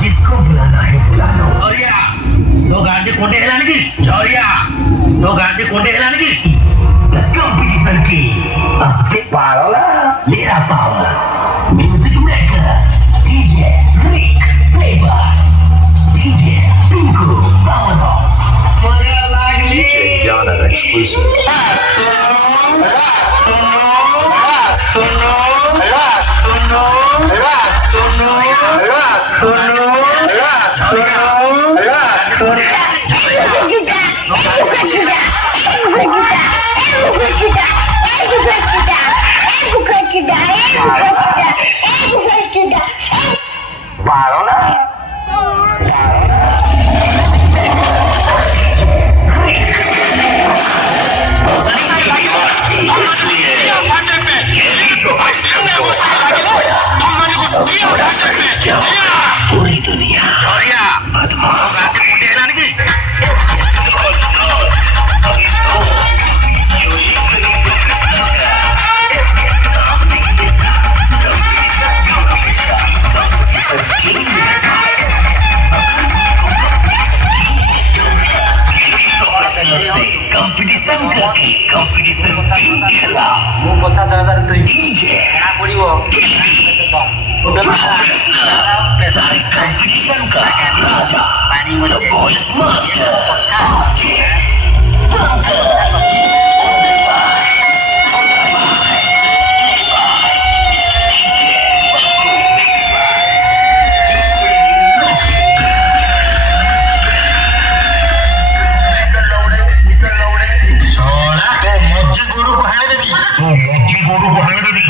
जिसको बुलाना है बुला लो। चौरिया तो गांधी कोटे हेलाने की चौरिया तो गांधी कोटे हेलाने की द कंपटीशन की अब ते पारोला मेरा पावर म्यूजिक मेकर डीजे रिक प्लेबॉय डीजे पिंकू पावर मजा लागली Yana exclusive. पूरी दुनिया चौरिया तो गांधी कोटे हेलाने की कंपटीशन करके कंपटीशन खेला ମୁଁ କଥା ଜାଗାରେ ତୁଇ डीजे ଜଣା ପଡିବ सारे कंपटीशन का राजा ପାଣି द ମধ্যে वॉइस मास्टर ମଝି ଗୋଡକୁ ହାଣି ଦେବି ମୁଁ ମଝି ଗୋଡକୁ ହାଣି ଦେବି